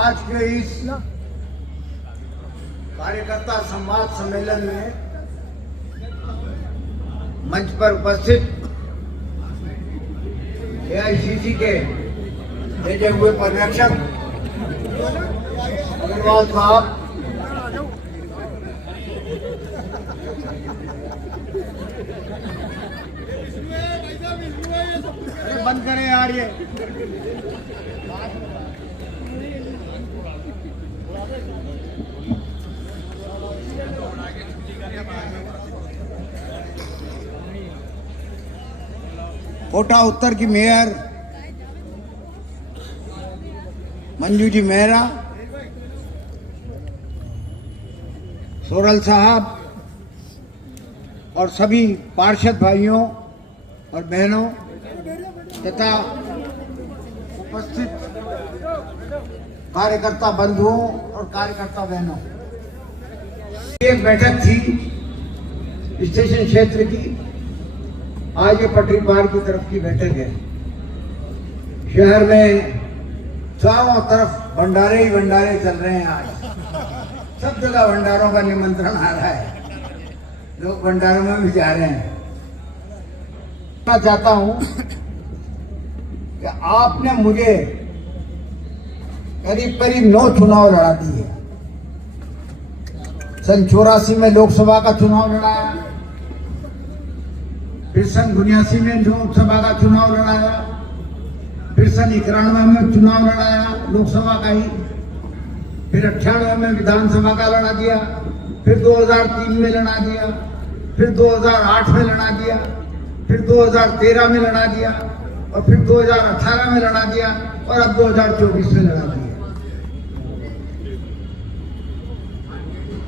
आज के इस कार्यकर्ता संवाद सम्मेलन में मंच पर उपस्थित एआईसीसी के भेजे हुए पर्यवेक्षक अग्रवाल साहब, बंद करें यार ये। कोटा उत्तर की मेयर मंजू जी मेहरा, सोरल साहब और सभी पार्षद भाइयों और बहनों तथा उपस्थित कार्यकर्ता बंधुओं और कार्यकर्ता बहनों, एक बैठक थी स्टेशन क्षेत्र की। आज ये पटरी पार की तरफ की बैठक है। शहर में चारों तरफ भंडारे ही भंडारे चल रहे हैं। आज सब जगह भंडारों का निमंत्रण आ रहा है, लोग भंडारों में भी जा रहे हैं। मैं चाहता हूं कि आपने मुझे करीब करीब 9 चुनाव लड़ा दिए। सन 84 में लोकसभा का चुनाव लड़ाया, फिर सन 79 में लोकसभा का चुनाव लड़ाया, फिर सन 91 में चुनाव लड़ाया लोकसभा का ही, फिर 98 में विधानसभा का लड़ा दिया, फिर 2003 में लड़ा दिया, फिर 2008 में लड़ा दिया, फिर 2013 में लड़ा दिया और फिर 2018 में लड़ा दिया और अब 2024 में लड़ा दिया।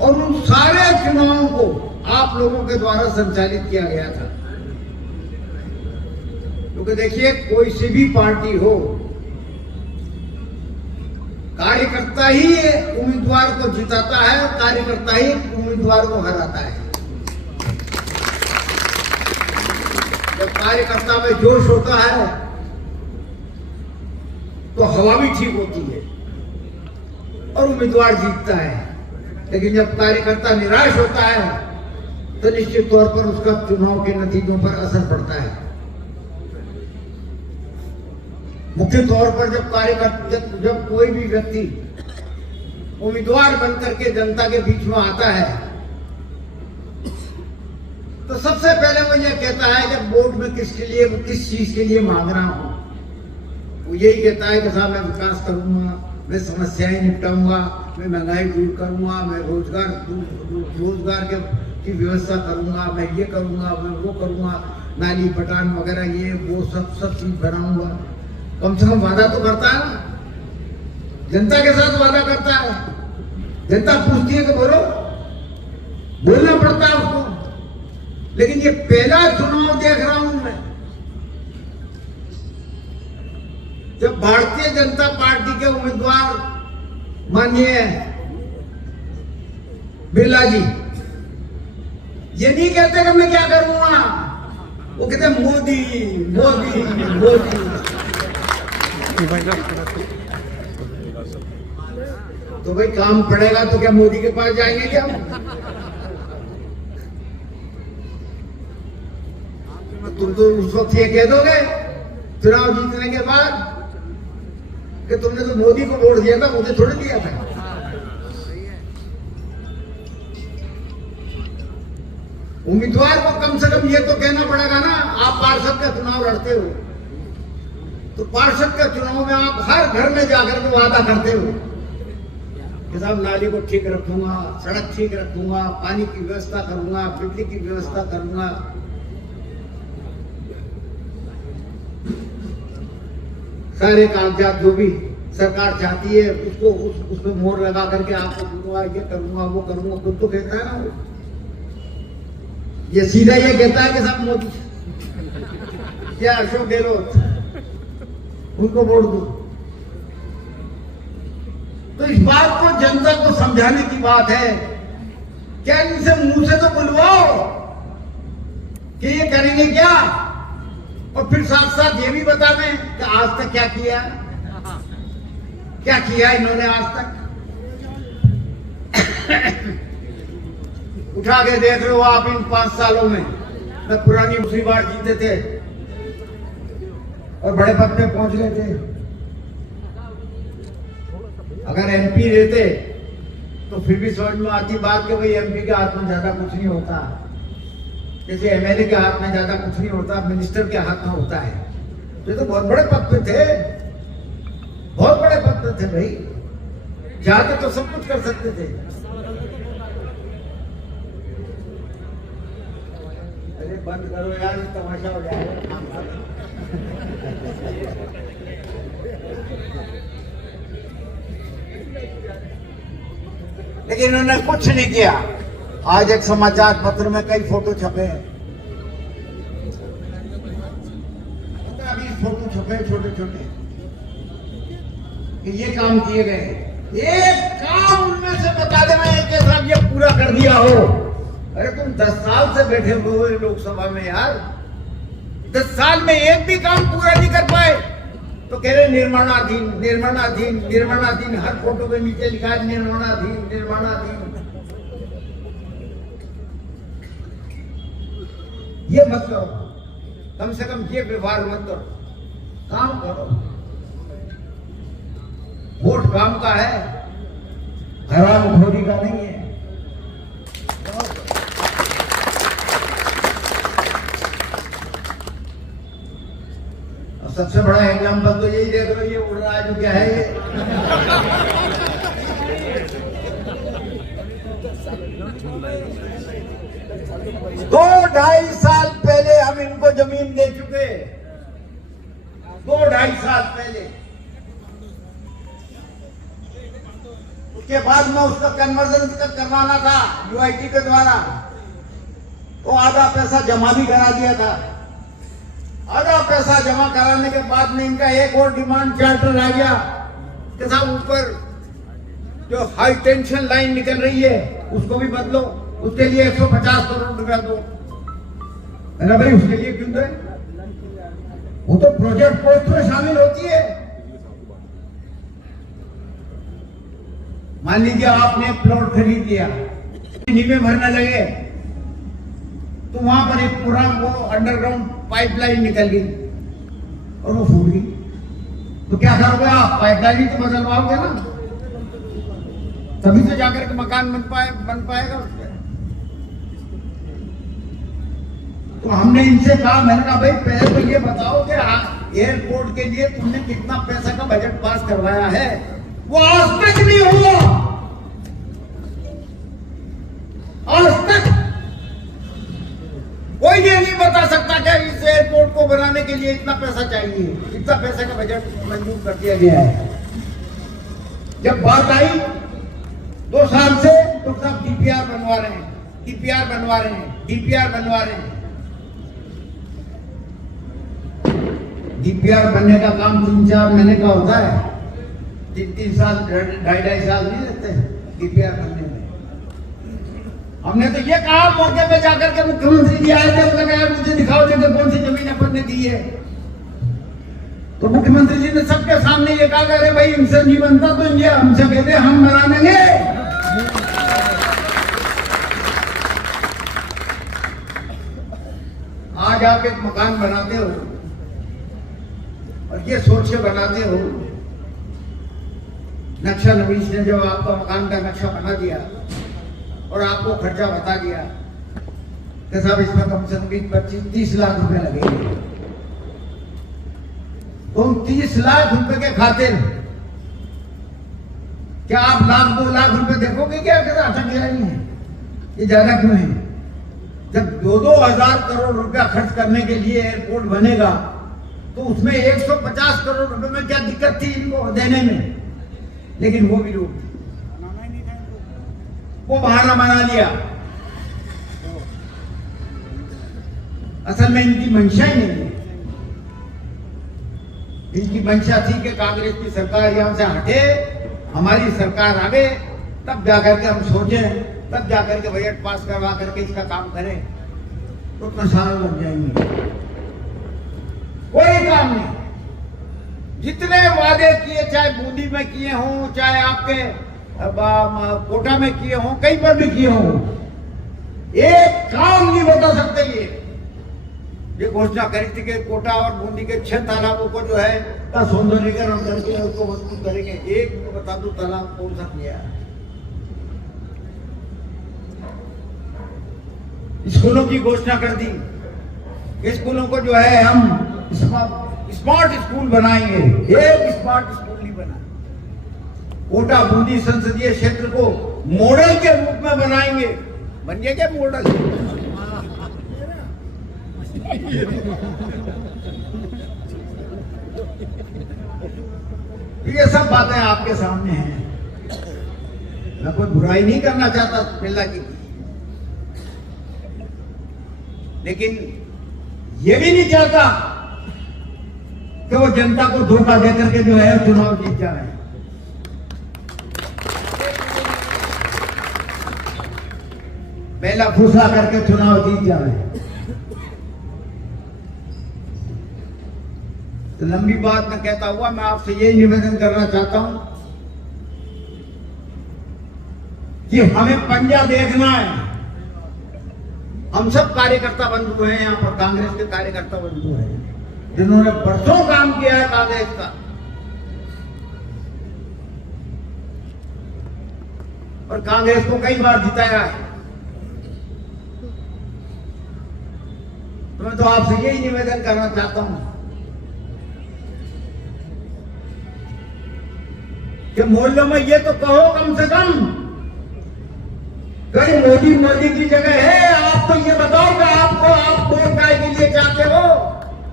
और उन सारे चुनावों को आप लोगों के द्वारा संचालित किया गया था। क्योंकि देखिए, कोई सी भी पार्टी हो, कार्यकर्ता ही उम्मीदवार को जिताता है और कार्यकर्ता ही उम्मीदवार को हराता है। जब कार्यकर्ता में जोश होता है तो हवा भी ठीक होती है और उम्मीदवार जीतता है। लेकिन जब कार्यकर्ता निराश होता है तो निश्चित तौर पर उसका चुनाव के नतीजों पर असर पड़ता है। मुख्य तौर पर जब कोई भी व्यक्ति उम्मीदवार बनकर के जनता के बीच में आता है तो सबसे पहले वो ये कहता है कि वोट में किस चीज के लिए मांग रहा हूं। वो यही कहता है कि साहब मैं विकास करूंगा, मैं समस्याएं निपटाऊंगा, मैं महंगाई दूर करूंगा, मैं रोजगार की व्यवस्था करूंगा, मैं ये करूंगा, मैं वो करूंगा, नाली पटान वगैरह ये वो सब चीज बनाऊंगा। कम से कम वादा तो करता है ना, जनता के साथ वादा करता है। जनता पूछती है कि बोलो, बोलना पड़ता है उसको। लेकिन ये पहला चुनाव देख रहा हूं मैं जब भारतीय जनता पार्टी के उम्मीदवार माननीय बिरला जी ये नहीं कहते कि मैं क्या करूंगा, वो कहते मोदी मोदी मोदी। तो भाई काम पड़ेगा तो क्या मोदी के पास जाएंगे क्या? तुम तो उस वक्त ये कह दोगे चुनाव जीतने के बाद कि तुमने तो मोदी को वोट दिया था, मुझे थोड़ी दिया था। उम्मीदवार को कम से कम ये तो कहना पड़ेगा ना। आप पार्षद का चुनाव लड़ते हो तो पार्षद का चुनाव में आप हर घर में जाकर के वादा करते हो कि साहब नाली को ठीक रखूंगा, सड़क ठीक रखूंगा, पानी की व्यवस्था करूंगा, बिजली की व्यवस्था करूंगा। सारे कागजात जो भी सरकार चाहती है उसको उसमें मोहर लगा करके आपको दूंगा, ये करूंगा, वो करूंगा। खुद तो कहता है ना वो, ये सीधा ये कहता है कि साहब मोदी या अशोक गहलोत उनको वोट दो। तो इस बात को जनता को समझाने की बात है। क्या इनसे मुंह से तो बुलवाओ कि ये करेंगे क्या, और फिर साथ साथ ये भी बता दें कि आज तक क्या किया। क्या किया इन्होंने आज तक? उठा के देख लो आप इन 5 सालों में। मैं पुरानी दूसरी बार जीते थे और बड़े पद पे पहुंच गए थे। अगर एमपी रहते तो फिर भी समझ में आती बात कि भाई एमपी के हाथ में ज्यादा कुछ नहीं होता, जैसे एमएलए के हाथ में ज्यादा कुछ नहीं होता, मिनिस्टर के हाथ में होता है। ये तो बहुत बड़े पद पे थे, बहुत बड़े पद पे थे भाई, जाके तो सब कुछ कर सकते थे। अरे बंद करो यार, तमाशा हो जाएगा। लेकिन इन्होंने कुछ नहीं किया। आज एक समाचार पत्र में कई फोटो छपे हैं, अभी फोटो छपे छोटे छोटे कि ये काम किए गए। एक काम उनमें से बता देना है कि साहब ये पूरा कर दिया हो। अरे तुम 10 साल से बैठे हुए हो लोकसभा में यार, 10 साल में एक भी काम पूरा नहीं कर पाए तो कह रहे निर्माणाधीन निर्माणाधीन निर्माणाधीन। हर फोटो के नीचे लिखा है निर्माणाधीन निर्माणाधीन। ये मत करो, कम से कम ये व्यवहार मत करो, काम करो। वोट काम का है, हरामखोरी का नहीं है। सबसे बड़ा एग्जाम्पल तो यही देख लो, ये उड़ रहा है जो क्या है ये। 2-2.5 साल पहले हम इनको जमीन दे चुके, 2-2.5 साल पहले। उसके बाद में उसका कन्वर्जन करवाना था यूआईटी के द्वारा, तो आधा पैसा जमा भी करा दिया था। आधा पैसा जमा कराने के बाद में इनका एक और डिमांड चार्टर आ गया कि साहब ऊपर जो हाई टेंशन लाइन निकल रही है उसको भी बदलो, उसके लिए 150 करोड़ रुपया दो। मैंने भाई उसके लिए क्यों दे, वो तो प्रोजेक्ट पोस्ट में शामिल होती है। मान लीजिए आपने प्लॉट खरीद लिया, नींवें भरने लगे तो वहां पर एक पूरा वो अंडरग्राउंड पाइपलाइन निकल गई और वो फूट गई, तो क्या करोगे आप? पाइपलाइन ही तो बदलवाओगे ना, तभी तो जाकर के मकान बन पाएगा उस पर। तो हमने इनसे कहा, मैंने कहा भाई पहले तो ये बताओ कि एयरपोर्ट के लिए तुमने कितना पैसा का बजट पास करवाया है? वो आज तक नहीं हुआ, आज तक कोई ये नहीं बता सकता कि इस एयरपोर्ट को बनाने के लिए इतना पैसा चाहिए, इतना पैसे का बजट मंजूर कर दिया गया है। जब बात आई 2 साल से तो सब डीपीआर बनवा रहे हैं, डीपीआर बनवा रहे हैं, डीपीआर बनवा रहे हैं। डीपीआर बनने का काम 3-4 महीने का होता है, 3 साल 2.5 साल नहीं लगते डीपीआर बनने में। हमने तो ये कहा मौके पे जाकर के, मुख्यमंत्री जी आए थे, उन्होंने कहा मुझे दिखाओ जगह कौन सी जमीन अपन ने दी है। तो मुख्यमंत्री जी ने सबके सामने ये कहा, अरे भाई इनसे नहीं बनता तो ये हमसे कहते हम बना लेंगे। आज आप एक मकान बनाते हो और ये सोच के बनाते हो, नक्शा नवीस ने जब आपका मकान का नक्शा बना दिया और आपको खर्चा बता दिया कि साहब इसमें कम से कम 25-30 लाख रुपए लगेंगे, तो 30 लाख रुपए के खातिर क्या आप 1-2 लाख रुपए देखोगे क्या? अटक गया नहीं है, ये ज्यादा क्यों है? जब 2-2 हजार करोड़ रुपया खर्च करने के लिए एयरपोर्ट बनेगा तो उसमें 150 करोड़ रुपए में क्या दिक्कत थी इनको देने में? लेकिन वो भी रोक दी, वो बहाना बना लिया। असल में इनकी मंशा ही नहीं है। इनकी मंशा थी कि कांग्रेस की सरकार यहां से हटे, हमारी सरकार आगे, तब जाकर के हम सोचें, तब जाकर के बजट पास करवा करके इसका काम करें, तो साल लग जाएंगे। कोई काम नहीं, जितने वादे किए, चाहे बूंदी में किए हों, चाहे आपके कोटा में किए हों, कहीं पर भी किए हों, एक काम नहीं बता सकते। ये घोषणा करी थी कि कोटा और बूंदी के 6 तालाबों को जो है का सौंदर्यीकरण करके उसको मजबूत करेंगे। एक बता दो तालाब कौन सा किया? स्कूलों की घोषणा कर दी, स्कूलों को जो है हम स्मार्ट स्कूल बनाएंगे, एक स्मार्ट स्कूल नहीं बना। कोटा बूंदी संसदीय क्षेत्र को मॉडल के रूप में बनाएंगे। बनिए क्या मॉडल? ये सब बातें आपके सामने हैं। मैं कोई बुराई नहीं करना चाहता बिरला की, लेकिन ये भी नहीं चाहता कि वो जनता को धोखा देकर के जो है चुनाव जीत जाए। पहला फुसला करके चुनाव जीत जाए। तो लंबी बात में कहता हुआ मैं आपसे यही निवेदन करना चाहता हूं कि हमें पंजा देखना है। हम सब कार्यकर्ता बंधु हैं, यहाँ पर कांग्रेस के कार्यकर्ता बंधु हैं जिन्होंने बरसों काम किया है कांग्रेस का, और कांग्रेस को कई बार जिताया है। तो मैं तो आपसे यही निवेदन करना चाहता हूं कि मोहल्लों में ये तो कहो कम से कम, कहीं मोदी की जगह है। आप तो ये बताओ कि आप वोट काय के लिए चाहते हो,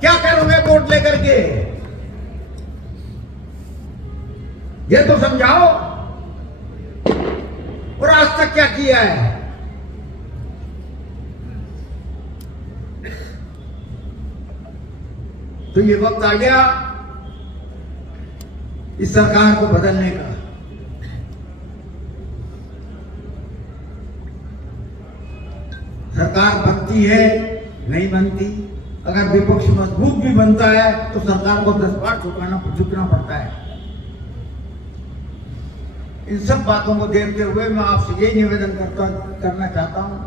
क्या करोगे वोट लेकर के, ये तो समझाओ। और आज तक क्या किया है? तो ये वक्त आ गया इस सरकार को बदलने का। सरकार बनती है, नहीं बनती। अगर विपक्ष मजबूत भी बनता है तो सरकार को 10 बार झुकना पड़ता है। इन सब बातों को देखते हुए मैं आपसे यही निवेदन करना चाहता हूं,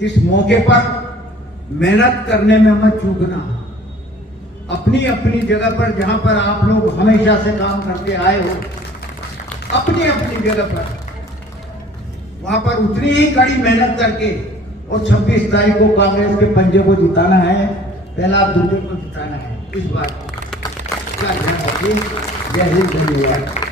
इस मौके पर मेहनत करने में मत चूकना। अपनी अपनी जगह पर, जहां पर आप लोग हमेशा से काम करते आए हो, अपनी अपनी जगह पर वहां पर उतनी ही कड़ी मेहनत करके और 26 तारीख को कांग्रेस के पंजे को जिताना है। पहला आप दूसरे को जिताना है। इस बात का ध्यान रखिए। जय हिंद, धन्यवाद।